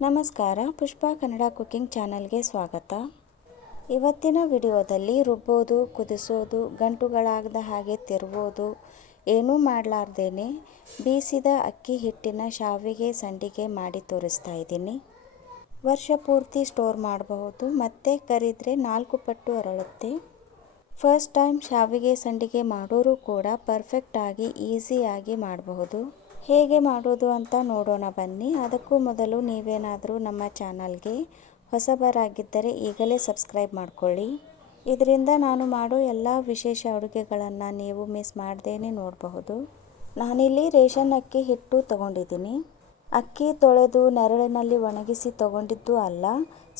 ನಮಸ್ಕಾರ, ಪುಷ್ಪ ಕನ್ನಡ ಕುಕಿಂಗ್ ಚಾನಲ್ಗೆ ಸ್ವಾಗತ. ಇವತ್ತಿನ ವಿಡಿಯೋದಲ್ಲಿ ರುಬ್ಬೋದು, ಕುದಿಸೋದು, ಗಂಟುಗಳಾಗದ ಹಾಗೆ ತಿರುವುದು ಏನೂ ಮಾಡಲಾರ್ದೇನೆ ಬೀಸಿದ ಅಕ್ಕಿ ಹಿಟ್ಟಿನ ಶಾವಿಗೆ ಸಂಡಿಗೆ ಮಾಡಿ ತೋರಿಸ್ತಾ ಇದ್ದೀನಿ. ವರ್ಷ ಪೂರ್ತಿ ಸ್ಟೋರ್ ಮಾಡಬಹುದು ಮತ್ತು ಕರಿದ್ರೆ 4 ಪಟ್ಟು ಅರಳುತ್ತೆ. ಫಸ್ಟ್ ಟೈಮ್ ಶಾವಿಗೆ ಸಂಡಿಗೆ ಮಾಡೋರು ಕೂಡ ಪರ್ಫೆಕ್ಟಾಗಿ ಈಸಿಯಾಗಿ ಮಾಡಬಹುದು. ಹೇಗೆ ಮಾಡೋದು ಅಂತ ನೋಡೋಣ ಬನ್ನಿ. ಅದಕ್ಕೂ ಮೊದಲು ನೀವೇನಾದರೂ ನಮ್ಮ ಚಾನಲ್ಗೆ ಹೊಸಬರಾಗಿದ್ದರೆ ಈಗಲೇ ಸಬ್ಸ್ಕ್ರೈಬ್ ಮಾಡ್ಕೊಳ್ಳಿ. ಇದರಿಂದ ನಾನು ಮಾಡೋ ಎಲ್ಲ ವಿಶೇಷ ಅಡುಗೆಗಳನ್ನು ನೀವು ಮಿಸ್ ಮಾಡ್ದೇನೆ ನೋಡಬಹುದು. ನಾನಿಲ್ಲಿ ರೇಷನ್ ಅಕ್ಕಿ ಹಿಟ್ಟು ತಗೊಂಡಿದ್ದೀನಿ. ಅಕ್ಕಿ ತೊಳೆದು ನೆರಳಿನಲ್ಲಿ ಒಣಗಿಸಿ ತಗೊಂಡಿದ್ದು ಅಲ್ಲ.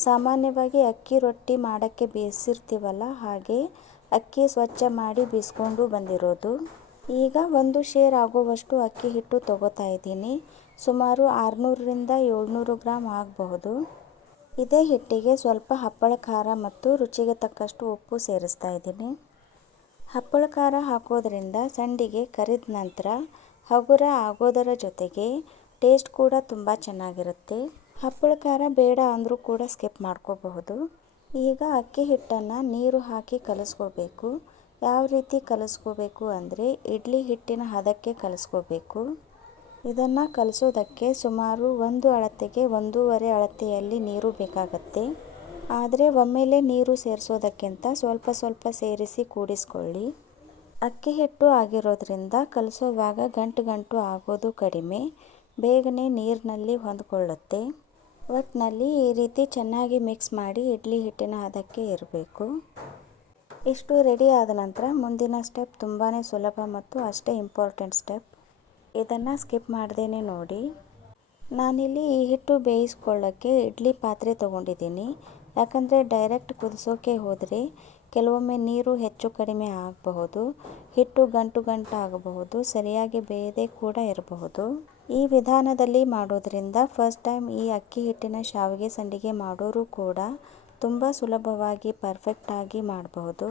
ಸಾಮಾನ್ಯವಾಗಿ ಅಕ್ಕಿ ರೊಟ್ಟಿ ಮಾಡೋಕ್ಕೆ ಬೇಯಿಸಿರ್ತೀವಲ್ಲ, ಹಾಗೆ ಅಕ್ಕಿ ಸ್ವಚ್ಛ ಮಾಡಿ ಬೀಸ್ಕೊಂಡು ಬಂದಿರೋದು. ಈಗ 1 ಶೇರ್ ಆಗುವಷ್ಟು ಅಕ್ಕಿ ಹಿಟ್ಟು ತಗೋತಾ ಇದ್ದೀನಿ. ಸುಮಾರು 600ರಿಂದ 700 ಗ್ರಾಮ್ ಆಗಬಹುದು. ಇದೇ ಹಿಟ್ಟಿಗೆ ಸ್ವಲ್ಪ ಹಪ್ಪಳ ಖಾರ ಮತ್ತು ರುಚಿಗೆ ತಕ್ಕಷ್ಟು ಉಪ್ಪು ಸೇರಿಸ್ತಾ ಇದ್ದೀನಿ. ಹಪ್ಪಳ ಖಾರ ಹಾಕೋದ್ರಿಂದ ಸಂಡಿಗೆ ಕರಿದ ನಂತರ ಹಗುರ ಆಗೋದರ ಜೊತೆಗೆ ಟೇಸ್ಟ್ ಕೂಡ ತುಂಬ ಚೆನ್ನಾಗಿರುತ್ತೆ. ಹಪ್ಪಳ ಖಾರ ಬೇಡ ಅಂದರೂ ಕೂಡ ಸ್ಕಿಪ್ ಮಾಡ್ಕೋಬಹುದು. ಈಗ ಅಕ್ಕಿ ಹಿಟ್ಟನ್ನು ನೀರು ಹಾಕಿ ಕಲಿಸ್ಕೋಬೇಕು. ಯಾವ ರೀತಿ ಕಲಿಸ್ಕೋಬೇಕು ಅಂದರೆ ಇಡ್ಲಿ ಹಿಟ್ಟಿನ ಹದಕ್ಕೆ ಕಲಿಸ್ಕೋಬೇಕು. ಇದನ್ನು ಕಲಿಸೋದಕ್ಕೆ ಸುಮಾರು 1 ಅಳತೆಗೆ 1.5 ಅಳತೆಯಲ್ಲಿ ನೀರು ಬೇಕಾಗುತ್ತೆ. ಆದರೆ ಒಮ್ಮೆಲೇ ನೀರು ಸೇರಿಸೋದಕ್ಕಿಂತ ಸ್ವಲ್ಪ ಸ್ವಲ್ಪ ಸೇರಿಸಿ ಕೂಡಿಸ್ಕೊಳ್ಳಿ. ಅಕ್ಕಿ ಹಿಟ್ಟು ಆಗಿರೋದ್ರಿಂದ ಕಲಿಸೋವಾಗ ಗಂಟು ಆಗೋದು ಕಡಿಮೆ, ಬೇಗನೆ ನೀರಿನಲ್ಲಿ ಹೊಂದ್ಕೊಳ್ಳುತ್ತೆ. ಒಟ್ಟಿನಲ್ಲಿ ಈ ರೀತಿ ಚೆನ್ನಾಗಿ ಮಿಕ್ಸ್ ಮಾಡಿ ಇಡ್ಲಿ ಹಿಟ್ಟಿನ ಹದಕ್ಕೆ ಇರಬೇಕು. ಇಷ್ಟು ರೆಡಿ ಆದ ನಂತರ ಮುಂದಿನ ಸ್ಟೆಪ್ ತುಂಬಾ ಸುಲಭ ಮತ್ತು ಅಷ್ಟೇ ಇಂಪಾರ್ಟೆಂಟ್ ಸ್ಟೆಪ್. ಇದನ್ನು ಸ್ಕಿಪ್ ಮಾಡ್ದೇನೆ ನೋಡಿ. ನಾನಿಲ್ಲಿ ಈ ಹಿಟ್ಟು ಬೇಯಿಸ್ಕೊಳ್ಳೋಕ್ಕೆ ಇಡ್ಲಿ ಪಾತ್ರೆ ತೊಗೊಂಡಿದ್ದೀನಿ. ಯಾಕಂದರೆ ಡೈರೆಕ್ಟ್ ಕುದಿಸೋಕೆ ಹೋದರೆ ಕೆಲವೊಮ್ಮೆ ನೀರು ಹೆಚ್ಚು ಕಡಿಮೆ ಆಗಬಹುದು, ಹಿಟ್ಟು ಗಂಟು ಆಗಬಹುದು, ಸರಿಯಾಗಿ ಬೇಯದೇ ಕೂಡ ಇರಬಹುದು. ಈ ವಿಧಾನದಲ್ಲಿ ಮಾಡೋದ್ರಿಂದ ಫಸ್ಟ್ ಟೈಮ್ ಈ ಅಕ್ಕಿ ಹಿಟ್ಟಿನ ಶಾವಿಗೆ ಸಂಡಿಗೆ ಮಾಡೋರು ಕೂಡ ತುಂಬ ಸುಲಭವಾಗಿ ಪರ್ಫೆಕ್ಟಾಗಿ ಮಾಡಬಹುದು.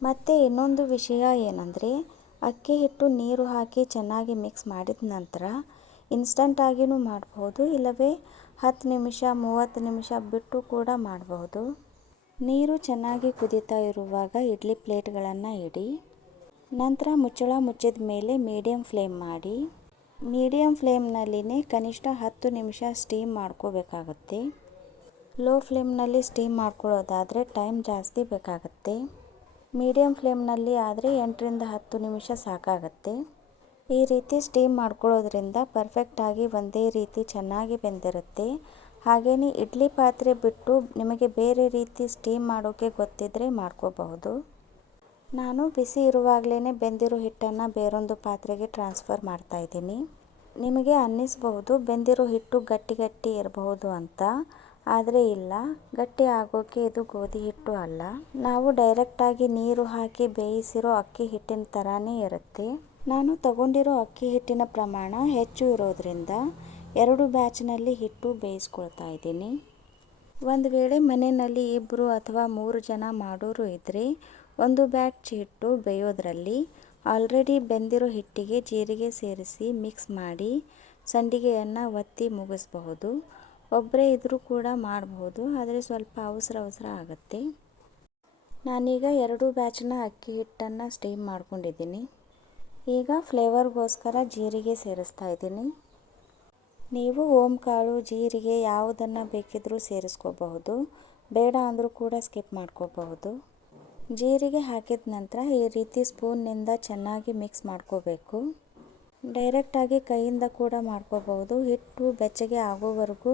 ಮತ್ತು ಇನ್ನೊಂದು ವಿಷಯ ಏನಂದರೆ ಅಕ್ಕಿ ಹಿಟ್ಟು ನೀರು ಹಾಕಿ ಚೆನ್ನಾಗಿ ಮಿಕ್ಸ್ ಮಾಡಿದ ನಂತರ ಇನ್ಸ್ಟಂಟಾಗಿಯೂ ಮಾಡಬಹುದು, ಇಲ್ಲವೇ 10 ನಿಮಿಷ 30 ನಿಮಿಷ ಬಿಟ್ಟು ಕೂಡ ಮಾಡಬಹುದು. ನೀರು ಚೆನ್ನಾಗಿ ಕುದೀತಾ ಇರುವಾಗ ಇಡ್ಲಿ ಪ್ಲೇಟ್ಗಳನ್ನು ಇಡಿ. ನಂತರ ಮುಚ್ಚಳ ಮುಚ್ಚಿದ ಮೇಲೆ ಮೀಡಿಯಮ್ ಫ್ಲೇಮ್ ಮಾಡಿ. ಮೀಡಿಯಮ್ ಫ್ಲೇಮ್ನಲ್ಲಿನೇ ಕನಿಷ್ಠ 10 ನಿಮಿಷ ಸ್ಟೀಮ್ ಮಾಡ್ಕೋಬೇಕಾಗುತ್ತೆ. ಲೋ ಫ್ಲೇಮ್ನಲ್ಲಿ ಸ್ಟೀಮ್ ಮಾಡ್ಕೊಳ್ಳೋದಾದರೆ ಟೈಮ್ ಜಾಸ್ತಿ ಬೇಕಾಗುತ್ತೆ. ಮೀಡಿಯಮ್ ಫ್ಲೇಮ್ನಲ್ಲಿ ಆದರೆ 8ರಿಂದ 10 ನಿಮಿಷ ಸಾಕಾಗುತ್ತೆ. ಈ ರೀತಿ ಸ್ಟೀಮ್ ಮಾಡ್ಕೊಳ್ಳೋದ್ರಿಂದ ಪರ್ಫೆಕ್ಟಾಗಿ ಒಂದೇ ರೀತಿ ಚೆನ್ನಾಗಿ ಬೆಂದಿರುತ್ತೆ. ಹಾಗೆಯೇ ಇಡ್ಲಿ ಪಾತ್ರೆ ಬಿಟ್ಟು ನಿಮಗೆ ಬೇರೆ ರೀತಿ ಸ್ಟೀಮ್ ಮಾಡೋಕ್ಕೆ ಗೊತ್ತಿದ್ದರೆ ಮಾಡ್ಕೋಬಹುದು. ನಾನು ಬಿಸಿ ಇರುವಾಗಲೇ ಬೆಂದಿರೋ ಹಿಟ್ಟನ್ನು ಬೇರೊಂದು ಪಾತ್ರೆಗೆ ಟ್ರಾನ್ಸ್ಫರ್ ಮಾಡ್ತಾಯಿದ್ದೀನಿ. ನಿಮಗೆ ಅನ್ನಿಸಬಹುದು ಬೆಂದಿರೋ ಹಿಟ್ಟು ಗಟ್ಟಿ ಇರಬಹುದು ಅಂತ, ಆದರೆ ಇಲ್ಲ, ಗಟ್ಟಿ ಆಗೋಕ್ಕೆ ಇದು ಗೋಧಿ ಹಿಟ್ಟು ಅಲ್ಲ. ನಾವು ಡೈರೆಕ್ಟಾಗಿ ನೀರು ಹಾಕಿ ಬೇಯಿಸಿರೋ ಅಕ್ಕಿ ಹಿಟ್ಟಿನ ಥರನೇ ಇರುತ್ತೆ. ನಾನು ತಗೊಂಡಿರೋ ಅಕ್ಕಿ ಹಿಟ್ಟಿನ ಪ್ರಮಾಣ ಹೆಚ್ಚು ಇರೋದ್ರಿಂದ 2 ಬ್ಯಾಚ್ನಲ್ಲಿ ಹಿಟ್ಟು ಬೇಯಿಸ್ಕೊಳ್ತಾ ಇದ್ದೀನಿ. ಒಂದು ವೇಳೆ ಮನೆಯಲ್ಲಿ 2 ಅಥವಾ 3 ಜನ ಮಾಡೋರು ಇದ್ದರೆ 1 ಬ್ಯಾಚ್ ಹಿಟ್ಟು ಬೇಯೋದ್ರಲ್ಲಿ ಆಲ್ರೆಡಿ ಬೆಂದಿರೋ ಹಿಟ್ಟಿಗೆ ಜೀರಿಗೆ ಸೇರಿಸಿ ಮಿಕ್ಸ್ ಮಾಡಿ ಸಂಡಿಗೆಯನ್ನು ಒತ್ತಿ ಮುಗಿಸಬಹುದು. ಒಬ್ಬರೇ ಇದ್ದರೂ ಕೂಡ ಮಾಡಬಹುದು, ಆದರೆ ಸ್ವಲ್ಪ ಅವಸರ ಆಗುತ್ತೆ. ನಾನೀಗ 2 ಬ್ಯಾಚ್ನ ಅಕ್ಕಿ ಹಿಟ್ಟನ್ನು ಸ್ಟೀಮ್ ಮಾಡ್ಕೊಂಡಿದ್ದೀನಿ. ಈಗ ಫ್ಲೇವರ್ಗೋಸ್ಕರ ಜೀರಿಗೆ ಸೇರಿಸ್ತಾ ಇದ್ದೀನಿ. ನೀವು ಓಂಕಾಳು, ಜೀರಿಗೆ ಯಾವುದನ್ನು ಬೇಕಿದ್ರೂ ಸೇರಿಸ್ಕೋಬಹುದು, ಬೇಡ ಅಂದರೂ ಕೂಡ ಸ್ಕಿಪ್ ಮಾಡ್ಕೋಬಹುದು. ಜೀರಿಗೆ ಹಾಕಿದ ನಂತರ ಈ ರೀತಿ ಸ್ಪೂನ್ನಿಂದ ಚೆನ್ನಾಗಿ ಮಿಕ್ಸ್ ಮಾಡ್ಕೋಬೇಕು. ಡೈರೆಕ್ಟಾಗಿ ಕೈಯಿಂದ ಕೂಡ ಮಾಡ್ಕೋಬಹುದು. ಹಿಟ್ಟು ಬೆಚ್ಚಗೆ ಆಗೋವರೆಗೂ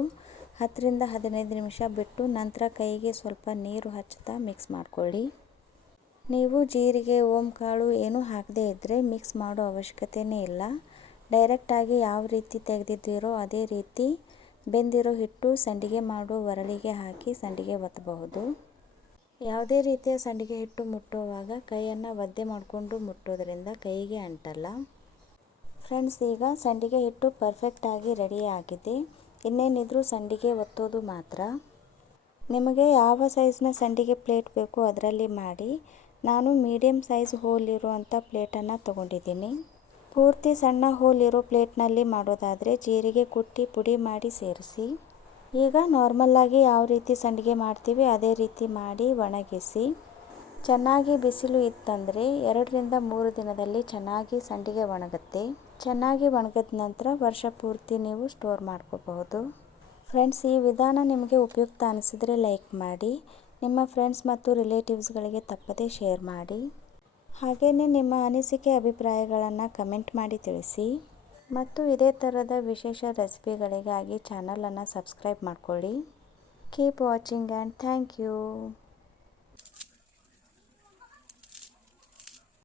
10ರಿಂದ 15 ನಿಮಿಷ ಬಿಟ್ಟು ನಂತರ ಕೈಗೆ ಸ್ವಲ್ಪ ನೀರು ಹಚ್ಚುತ್ತಾ ಮಿಕ್ಸ್ ಮಾಡ್ಕೊಳ್ಳಿ. ನೀವು ಜೀರಿಗೆ, ಓಂಕಾಳು ಏನೂ ಹಾಕದೇ ಇದ್ದರೆ ಮಿಕ್ಸ್ ಮಾಡೋ ಅವಶ್ಯಕತೆಯೇ ಇಲ್ಲ. ಡೈರೆಕ್ಟಾಗಿ ಯಾವ ರೀತಿ ತೆಗೆದಿದ್ದೀರೋ ಅದೇ ರೀತಿ ಬೆಂದಿರೋ ಹಿಟ್ಟು ಸಂಡಿಗೆ ಮಾಡೋ ಒರಳಿಗೆ ಹಾಕಿ ಸಂಡಿಗೆ ಒತ್ತಬಹುದು. ಯಾವುದೇ ರೀತಿಯ ಸಂಡಿಗೆ ಹಿಟ್ಟು ಮುಟ್ಟುವಾಗ ಕೈಯನ್ನು ಒದ್ದೆ ಮಾಡಿಕೊಂಡು ಮುಟ್ಟೋದ್ರಿಂದ ಕೈಗೆ ಅಂಟಲ್ಲ. ಫ್ರೆಂಡ್ಸ್, ಈಗ ಸಂಡಿಗೆ ಹಿಟ್ಟು ಪರ್ಫೆಕ್ಟಾಗಿ ರೆಡಿ ಆಗಿದೆ. ಇನ್ನೇನಿದ್ರೂ ಸಂಡಿಗೆ ಒತ್ತೋದು ಮಾತ್ರ. ನಿಮಗೆ ಯಾವ ಸೈಜ್ನ ಸಂಡಿಗೆ ಪ್ಲೇಟ್ ಬೇಕೋ ಅದರಲ್ಲಿ ಮಾಡಿ. ನಾನು ಮೀಡಿಯಮ್ ಸೈಜ್ ಹೋಲ್ ಇರುವಂಥ ಪ್ಲೇಟನ್ನು ತೊಗೊಂಡಿದ್ದೀನಿ. ಪೂರ್ತಿ ಸಣ್ಣ ಹೋಲ್ ಇರೋ ಪ್ಲೇಟ್ನಲ್ಲಿ ಮಾಡೋದಾದರೆ ಜೀರಿಗೆ ಕುಟ್ಟಿ ಪುಡಿ ಮಾಡಿ ಸೇರಿಸಿ. ಈಗ ನಾರ್ಮಲ್ಲಾಗಿ ಯಾವ ರೀತಿ ಸಂಡಿಗೆ ಮಾಡ್ತೀವಿ ಅದೇ ರೀತಿ ಮಾಡಿ ಒಣಗಿಸಿ ಚೆನ್ನಾಗಿ ಬಿಸಿಲು ಇತ್ತಂದರೆ 2 ರಿಂದ 3 ದಿನದಲ್ಲಿ ಚೆನ್ನಾಗಿ ಸಂಡಿಗೆ ಒಣಗುತ್ತೆ. ಚೆನ್ನಾಗಿ ಒಣಗಿದ ನಂತರ ವರ್ಷ ಪೂರ್ತಿ ನೀವು ಸ್ಟೋರ್ ಮಾಡ್ಕೋಬಹುದು. ಫ್ರೆಂಡ್ಸ್, ಈ ವಿಧಾನ ನಿಮಗೆ ಉಪಯುಕ್ತ ಅನಿಸಿದರೆ ಲೈಕ್ ಮಾಡಿ, ನಿಮ್ಮ ಫ್ರೆಂಡ್ಸ್ ಮತ್ತು ರಿಲೇಟಿವ್ಸ್ಗಳಿಗೆ ತಪ್ಪದೇ ಶೇರ್ ಮಾಡಿ. ಹಾಗೆಯೇ ನಿಮ್ಮ ಅನಿಸಿಕೆ ಅಭಿಪ್ರಾಯಗಳನ್ನು ಕಮೆಂಟ್ ಮಾಡಿ ತಿಳಿಸಿ. ಮತ್ತು ಇದೇ ಥರದ ವಿಶೇಷ ರೆಸಿಪಿಗಳಿಗಾಗಿ ಚಾನಲನ್ನು ಸಬ್ಸ್ಕ್ರೈಬ್ ಮಾಡ್ಕೊಳ್ಳಿ. Keep watching and thank you.